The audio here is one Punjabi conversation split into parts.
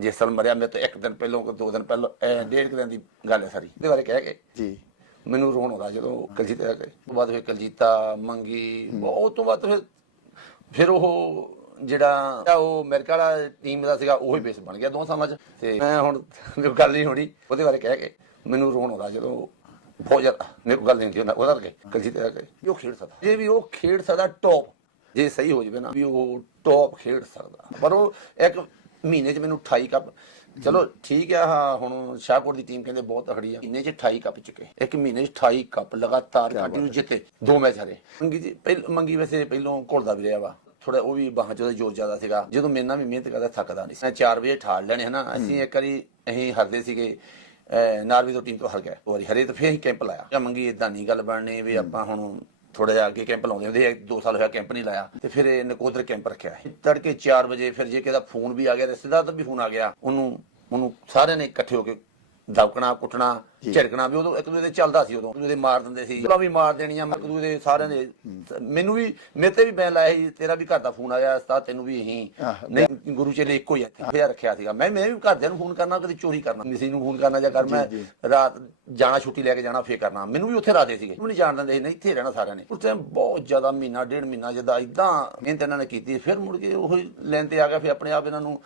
ਜਿਸ ਸਾਲ ਮਰਿਆ ਮੇਰੇ ਤੋਂ ਇੱਕ ਦਿਨ ਪਹਿਲਾਂ ਕਿ ਦੋ ਦਿਨ ਪਹਿਲਾਂ ਇਹ ਡੇਢ ਕੁ ਦਿਨ ਦੀ ਗੱਲ ਹੈ ਸਾਰੀ। ਇਹਦੇ ਬਾਰੇ ਕਹਿ ਕੇ ਜੀ। ਮੈਨੂੰ ਰੋਣ ਆਉਂਦਾ ਜਦੋਂ ਕਲਜੀਤ ਆ ਗਏ। ਉਸ ਤੋਂ ਬਾਅਦ ਫਿਰ ਕਲਜੀਤਾ ਮੰਗੀ। ਬਹੁਤ ਤੋਂ ਬਾਅਦ ਫਿਰ ਫਿਰ ਉਹ ਜਿਹੜਾ ਉਹ ਅਮਰੀਕਾ ਵਾਲਾ ਟੀਮ ਦਾ ਸੀਗਾ ਉਹ ਹੀ ਬੇਸ ਬਣ ਗਿਆ ਦੋ ਸਾਲਾਂ ਚ। ਤੇ ਮੈਂ ਹੁਣ ਜੋ ਗੱਲ ਨਹੀਂ ਹੋਣੀ। ਉਹਦੇ ਬਾਰੇ ਕਹਿ ਕੇ ਮੈਨੂੰ ਰੋਣ ਆਉਂਦਾ ਜਦੋਂ ਬਹੁਤ ਜ਼ਿਆਦਾ ਮੇਰੇ ਕੋਲ ਗੱਲ ਨਹੀਂ ਹੁੰਦੀ। ਉਹਦਾ ਕਰਕੇ ਕਲਜੀਤ ਆ ਗਏ। ਵੀ ਉਹ ਖੇਡ ਸਕਦਾ। ਜੇ ਵੀ ਉਹ ਖੇਡ ਸਕਦਾ ਟੌਪ ਜੇ ਸਹੀ ਹੋ ਜਾਵੇ ਨਾ ਵੀ ਉਹ ਟੌਪ ਖੇਡ ਸਕਦਾ। ਪਰ ਉਹ ਇੱਕ ਮਹੀਨੇ 'ਚ ਮੈਨੂੰ 28 ਕੱਪ ਚਲੋ ਠੀਕ ਆ ਹਾਂ ਹੁਣ ਸ਼ਾਹਕੋਟ ਦੀ ਟੀਮ ਕਹਿੰਦੇ ਬਹੁਤ ਤਕੜੀ ਆ ਮਹੀਨੇ 'ਚ 28 ਕੱਪ ਚੁੱਕੇ। ਇੱਕ ਮਹੀਨੇ 'ਚ 28 ਕੱਪ ਲਗਾਤਾਰ ਕੰਟੀਨਿਊ ਜਿੱਤੇ ਦੋ ਮੈਚ ਹਾਰੇ। ਮੰਗੀ ਜੀ ਪਹਿਲ ਮੰਗੀ ਵੈਸੇ ਪਹਿਲੋਂ ਘੁਲਦਾ ਵੀ ਰਿਹਾ ਵਾ। ਥੋੜਾ ਉਹ ਵੀ ਬਾਹਾਂ 'ਚ ਉਹਦਾ ਜ਼ੋਰ ਜ਼ਿਆਦਾ ਸੀਗਾ। ਜਦੋਂ ਮੇਰੇ ਨਾਲ ਵੀ ਮਿਹਨਤ ਕਰਦਾ ਥੱਕਦਾ ਨਹੀਂ ਸੀ। ਮੈਂ 4 ਵਜੇ ਠਾਲ ਲੈਣੇ ਹਨਾ ਅਸੀਂ ਇੱਕ ਵਾਰੀ ਅਸੀਂ ਹਰਦੇ ਸੀਗੇ ਨਾਰਵੇ ਤੋਂ ਟੀਮ ਤੋਂ ਹਰ ਗਏ ਉਹ ਵਾਰੀ ਹਰੇ ਤਾਂ ਫੇਰ ਹੀ ਕੈਂਪ ਲਾਇਆ। ਮੰਗੀ ਇਦਾਂ ਨਹੀਂ ਗੱਲ ਬਣਨੀ ਵੀ ਆਪਾਂ ਹੁਣ ਥੋੜਾ ਜਿਹਾ ਅੱਗੇ ਕੈਂਪ ਲਾਉਂਦੇ ਹੁੰਦੇ ਇੱਕ ਦੋ ਸਾਲ ਹੋਇਆ ਕੈਂਪ ਨਹੀਂ ਲਾਇਆ। ਤੇ ਫਿਰ ਇਹ ਨਕੋਦਰ ਕੈਂਪ ਰੱਖਿਆ। ਤੜਕੇ 4 ਵਜੇ ਫਿਰ ਜੇ ਕਿਹਦਾ ਫੋਨ ਵੀ ਆ ਗਿਆ, ਰਿਸ਼ਤੇਦਾਰ ਦਾ ਵੀ ਫੋਨ ਆ ਗਿਆ, ਉਹਨੂੰ ਉਹਨੂੰ ਸਾਰਿਆਂ ਨੇ ਇਕੱਠੇ ਹੋ ਕੇ ਦਬਕਣਾ, ਕੁੱਟਣਾ ਝੜਕਣਾ ਵੀ ਉਦੋਂ ਇੱਕ ਦੂਜੇ ਦੇ ਚੱਲਦਾ ਸੀ ਉਦੋਂ। ਇੱਕ ਦੂਜੇ ਦੇ ਮਾਰ ਦਿੰਦੇ ਸੀ। ਚਲੋ ਵੀ ਮਾਰ ਦੇਣੀਆਂ ਇੱਕ ਦੂਜੇ ਦੇ ਸਾਰਿਆਂ ਦੇ। ਮੈਨੂੰ ਵੀ ਮੇਰੇ ਤੇ ਵੀ ਮੈਂ ਲਾਇਆ ਸੀ ਤੇਰਾ ਵੀ ਘਰ ਦਾ ਫੋਨ ਆਇਆ ਉਸਤਾਦ ਤੈਨੂੰ ਵੀ ਇਹੀ ਨਹੀਂ ਗੁਰੂ ਚੇਲੇ ਇੱਕੋ ਹੀ ਇੱਥੇ ਰੱਖਿਆ ਸੀਗਾ। ਮੈਂ ਮੈਂ ਵੀ ਘਰਦਿਆਂ ਨੂੰ ਫੋਨ ਕਰਨਾ ਕਦੇ ਚੋਰੀ ਕਰਨਾ। ਕਿਸੇ ਨੂੰ ਫੋਨ ਕਰਨਾ ਜਾਂ ਕਰ ਮੈਂ ਰਾਤ ਜਾਣਾ ਛੁੱਟੀ ਲੈ ਕੇ ਜਾਣਾ ਫੇਰ ਕਰਨਾ। ਮੈਨੂੰ ਵੀ ਉੱਥੇ ਰਾਦੇ ਸੀਗੇ। ਮੈਨੂੰ ਨਹੀਂ ਜਾਣ ਦਿੰਦੇ ਸੀ ਨਹੀਂ ਇੱਥੇ ਰਹਿਣਾ ਸਾਰਿਆਂ ਨੇ। ਉਸ ਟਾਈਮ ਬਹੁਤ ਜ਼ਿਆਦਾ ਮਹੀਨਾ ਡੇਢ ਮਹੀਨਾ ਜਦਾ ਇਦਾਂ ਮਿਹਨਤ ਇਹਨਾਂ ਨੇ ਕੀਤੀ। ਫਿਰ ਮੁੜ ਕੇ ਉਹ ਲੈਣ ਤੇ ਆ ਗਿਆ ਫਿਰ ਆਪਣੇ ਆਪ ਇਹਨਾਂ ਨੂੰ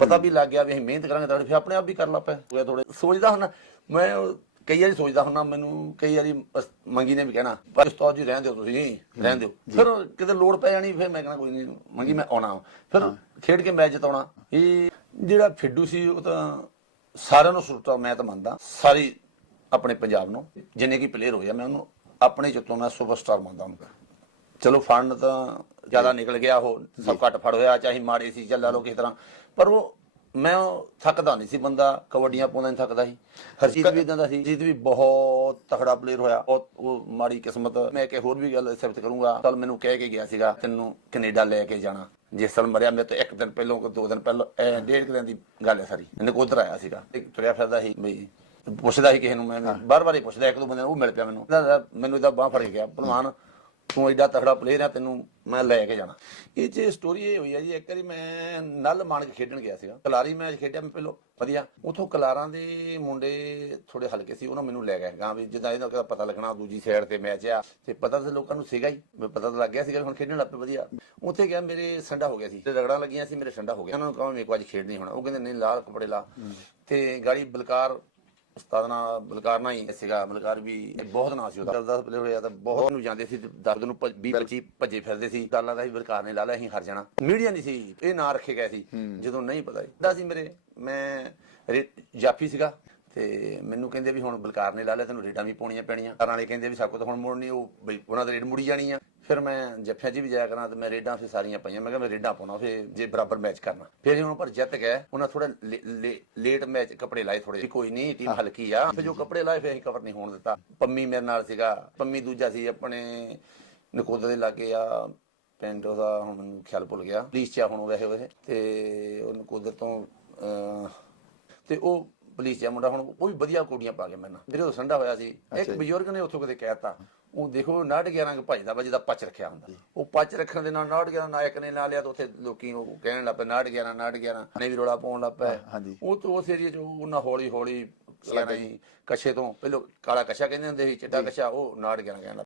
ਪਤਾ ਵੀ ਲੱਗ ਗਿਆ ਵੀ ਅਸੀਂ ਮਿਹਨਤ ਕਰਾਂਗੇ ਤਾਂ ਫਿਰ ਆਪਣੇ ਆਪ ਵੀ ਕਰ ਲਾ ਪਿਆ ਥੋੜੇ ਸੋਚਦਾ ਹੁਣ ਮੈਂ ਕਈ ਵਾਰੀ ਸੋਚਦਾ ਹੁੰਨਾ ਮੈਨੂੰ ਕਈ ਵਾਰੀ ਬਸ ਮੰਗੀ ਨੇ ਵੀ ਕਹਿਣਾ ਪਰ ਉਸਤਾਦ ਜੀ ਰਹਿਣ ਦਿਓ ਤੁਸੀਂ ਰਹਿਣ ਦਿਓ। ਫਿਰ ਕਿਤੇ ਲੋੜ ਪੈ ਜਾਣੀ ਫਿਰ ਮੈਂ ਕਹਿਣਾ ਕੋਈ ਨਹੀਂ ਮੰਗੀ ਮੈਂ ਆਉਣਾ ਫਿਰ ਖੇਡ ਕੇ ਮੈਚ ਜਿਤਾਉਣਾ। ਇਹ ਜਿਹੜਾ ਫਿੱਡੂ ਸੀ ਉਹ ਤਾਂ ਸਾਰਿਆਂ ਨੂੰ ਸੁਰਤਾ ਮੈਂ ਤਾਂ ਮੰਨਦਾ ਸਾਰੀ ਆਪਣੇ ਪੰਜਾਬ ਨੂੰ ਜਿੰਨੇ ਕੀ ਪਲੇਅਰ ਹੋਇਆ ਮੈਂ ਉਹਨੂੰ ਆਪਣੇ ਚੋਂ ਮੈਂ ਸੁਪਰਸਟਾਰ ਮੰਨਦਾ ਉਹਨੂੰ। ਚਲੋ ਫੰਡ ਤਾਂ ਜ਼ਿਆਦਾ ਨਿਕਲ ਗਿਆ ਉਹ ਸਭ ਘੱਟ ਫੜ ਹੋਇਆ ਚਾਹੇ ਮਾੜੇ ਸੀ ਚੱਲ ਲਾ ਕਿਸੇ ਤਰ੍ਹਾਂ ਪਰ ਉਹ ਮੈਂ ਉਹ ਥੱਕਦਾ ਨਹੀਂ ਸੀ, ਬੰਦਾ ਕਬੱਡੀਆਂ ਪਾਉਂਦਾ ਨਹੀਂ ਥੱਕਦਾ ਸੀ। ਹਰਜੀਤ ਵੀ ਇਦਾਂ ਦਾ ਸੀ। ਜੀਤ ਵੀ ਬਹੁਤ ਤਕੜਾ ਪਲੇਅਰ ਹੋਇਆ, ਬਹੁਤ ਉਹ ਮਾੜੀ ਕਿਸਮਤ। ਮੈਂ ਇੱਕ ਹੋਰ ਵੀ ਗੱਲ ਸਿਫਤ ਕਰੂੰਗਾ। ਕੱਲ ਮੈਨੂੰ ਕਹਿ ਕੇ ਗਿਆ ਸੀਗਾ, ਤੈਨੂੰ ਕੈਨੇਡਾ ਲੈ ਕੇ ਜਾਣਾ। ਜਿਸ ਸਾਲ ਮਰਿਆ ਮੇਰੇ ਤੋਂ ਇੱਕ ਦਿਨ ਪਹਿਲਾਂ ਕਿ ਦੋ ਦਿਨ ਪਹਿਲਾਂ ਇਹ ਡੇਢ ਕੁ ਦਿਨ ਦੀ ਗੱਲ ਹੈ ਸਾਰੀ। ਇਹਨੇ ਕੋਧਰ ਆਇਆ ਸੀਗਾ। ਤੇ ਤੁਰਿਆ ਫਿਰਦਾ ਸੀ, ਬਈ ਪੁੱਛਦਾ ਸੀ ਕਿਸੇ ਨੂੰ, ਮੈਂ ਬਾਰ ਬਾਰ ਹੀ ਪੁੱਛਦਾ ਇੱਕ ਦੋ ਬੰਦੇ ਨੂੰ, ਉਹ ਮਿਲ ਪਿਆ ਮੈਨੂੰ। ਮੈਨੂੰ ਇਹਦਾ ਬਾਹ ਫੜ ਕੇ ਗਿਆ। ਭਲਵਾਨ ਤੂੰ ਐਡਾ ਤਕੜਾ ਪਲੇਅਰ ਆ ਤੈਨੂੰ ਮੈਂ ਲੈ ਕੇ ਜਾਣਾ। ਇਹ ਚ ਸਟੋਰੀ ਇਹ ਹੋਈ ਆ ਜੀ ਇੱਕ ਵਾਰੀ ਮੈਂ ਨਲ ਮਾਨਕ ਖੇਡਣ ਗਿਆ ਸੀਗਾ। ਕਲਾਰੀ ਮੈਚ ਖੇਡਿਆ ਮੈਂ ਪਹਿਲਾਂ ਵਧੀਆ। ਉਥੋਂ ਕਲਾਰਾਂ ਦੇ ਮੁੰਡੇ ਥੋੜੇ ਹਲਕੇ ਸੀ ਉਹਨਾਂ ਮੈਨੂੰ ਲੈ ਗਏ। ਗਾਂ ਵੀ ਜਿੱਦਾਂ ਇਹਦਾ ਪਤਾ ਲੱਗਣਾ ਦੂਜੀ ਸਾਈਡ ਤੇ ਮੈਚ ਆ ਤੇ ਪਤਾ ਤਾਂ ਲੋਕਾਂ ਨੂੰ ਸੀਗਾ ਹੀ। ਵੀ ਪਤਾ ਤਾਂ ਲੱਗ ਗਿਆ ਸੀਗਾ ਹੁਣ ਖੇਡਣ ਲੱਗ ਪਏ ਵਧੀਆ। ਉੱਥੇ ਗਿਆ ਮੇਰੇ ਸੰਡਾ ਹੋ ਗਿਆ ਸੀ। ਤੇ ਰਗੜਾਂ ਲੱਗੀਆਂ ਸੀ ਮੇਰੇ ਸੰਡਾ ਹੋ ਗਿਆ। ਉਹਨਾਂ ਨੂੰ ਕਹਾਂ ਮੇਰੇ ਕੋਲ ਅੱਜ ਖੇਡ ਨਹੀਂ ਹੋਣਾ। ਉਹ ਕਹਿੰਦੇ ਨਹੀਂ ਲਾਲ ਕੱਪੜੇ ਲਾ। ਤੇ ਗਾੜੀ ਬਲਕਾਰ ਉਸਤਾਦ ਨਾਲ ਬਲਕਾਰ ਨਾਲ ਹੀ ਸੀਗਾ ਬਲਕਾਰ ਵੀ ਬਹੁਤ ਨਾਂ ਸੀ ਉਹਦਾ। 10 ਪਲੇਅਰ ਹੋਇਆ ਤਾਂ ਬਹੁਤ ਨੂੰ ਜਾਂਦੇ ਸੀ ਦਰਦ ਨੂੰ 20 25 ਭੱਜੇ ਫਿਰਦੇ ਸੀ। ਗੱਲਾਂ ਦਾ ਸੀ ਬਲਕਾਰ ਨੇ ਲਾ ਲਿਆ ਅਸੀਂ ਹਰ ਜਾਣਾ। ਮੀਡੀਆ ਨਹੀਂ ਸੀ ਇਹ ਨਾਂ ਰੱਖੇ ਗਏ ਸੀ ਜਦੋਂ ਨਹੀਂ ਪਤਾ ਸੀ। ਮੇਰੇ ਮੈਂ ਜਾਫੀ ਸੀਗਾ। ਤੇ ਮੈਨੂੰ ਕਹਿੰਦੇ ਵੀ ਹੁਣ ਬਲਕਾਰ ਨੇ ਲਾ ਲਿਆ ਤੈਨੂੰ ਰੇਡਾਂ ਵੀ ਪਾਉਣੀਆਂ ਪੈਣੀਆਂ। ਘਰਾਂ ਵਾਲੇ ਕਹਿੰਦੇ ਵੀ ਸਾਕੋ ਤਾਂ ਹੁਣ ਮੁੜਨੀ ਉਹ ਬਈ ਉਹਨਾਂ ਦੇ ਰੇਡ ਮੁੜੀ ਜਾਣੀ ਆ। ਫਿਰ ਮੈਂ ਜੱਫਿਆਂ 'ਚ ਵੀ ਜਾਇਆ ਕਰਾਂ ਤੇ ਮੈਂ ਰੇਡਾਂ ਫਿਰ ਸਾਰੀਆਂ ਪਈਆਂ। ਮੈਂ ਕਿਹਾ ਮੈਂ ਰੇਡਾਂ ਪਾਉਣਾ ਫਿਰ ਜੇ ਬਰਾਬਰ ਮੈਚ ਕਰਨਾ। ਫਿਰ ਹੁਣ ਪਰ ਜਿੱਤ ਗਏ ਉਹਨਾਂ ਥੋੜਾ ਲੇਟ ਮੈਚ ਕੱਪੜੇ ਲਾਏ ਥੋੜੇ ਕੋਈ ਨਹੀਂ ਟੀਮ ਹਲਕੀ ਆ। ਫਿਰ ਜੋ ਕੱਪੜੇ ਲਾਏ ਫਿਰ ਅਸੀਂ ਕਵਰ ਨਹੀਂ ਹੋਣ ਦਿੱਤਾ। ਪੰਮੀ ਮੇਰੇ ਨਾਲ ਸੀਗਾ। ਪੰਮੀ ਦੂਜਾ ਸੀ ਆਪਣੇ ਨਕੋਦਰ ਦੇ ਲਾਗੇ ਆ। ਪਿੰਡ ਉਹਦਾ ਹੁਣ ਮੈਨੂੰ ਖਿਆਲ ਭੁੱਲ ਗਿਆ। ਪੁਲਿਸ ਚ ਹੁਣ ਵੈਸੇ ਉਹਦੇ ਤੇ ਉਹ ਨਕੋਦਰ ਤੋਂ ਤੇ ਉਹ ਪੁਲਿਸ ਜਿਹਾ ਮੁੰਡਾ ਹੁਣ ਉਹ ਵੀ ਵਧੀਆ ਕੋਡੀਆਂ ਪਾ ਕੇ ਮੈਨੂੰ। ਮੇਰੇ ਤੋਂ ਸੰਡਾ ਹੋਇਆ ਸੀ ਇੱਕ ਬਜ਼ੁਰਗ ਨੇ ਉੱਥੋਂ ਕਿਤੇ ਕਹਿਤਾ ਉਹ ਦੇਖੋ 911 ਕੇ ਭਜਦਾ ਵਾ ਜਿਹਦਾ ਪੱਚ ਰੱਖਿਆ ਹੁੰਦਾ। ਉਹ ਪੱਚ ਰੱਖਣ ਦੇ ਨਾਲ 911 ਨਾਇਕ ਨੇ ਲਾ ਲਿਆ ਤਾਂ ਉੱਥੇ ਲੋਕੀ ਉਹ ਕਹਿਣ ਲੱਗ ਪਏ 911 911 ਨੇ ਵੀ ਰੋਲਾ ਪਾਉਣ ਲੱਗ ਪਏ। ਉਹ ਤੋਂ ਉਸ ਏਰੀਏ ਚ ਉਹਨਾਂ ਹੌਲੀ ਹੌਲੀ ਕਛੇ ਤੋਂ ਪਹਿਲਾਂ ਕਾਲਾ ਕਛਾ ਕਹਿੰਦੇ ਹੁੰਦੇ ਸੀ ਚਿੱਟਾ ਕਛਾ ਉਹ 911 ਕਹਿਣ ਲੱਗ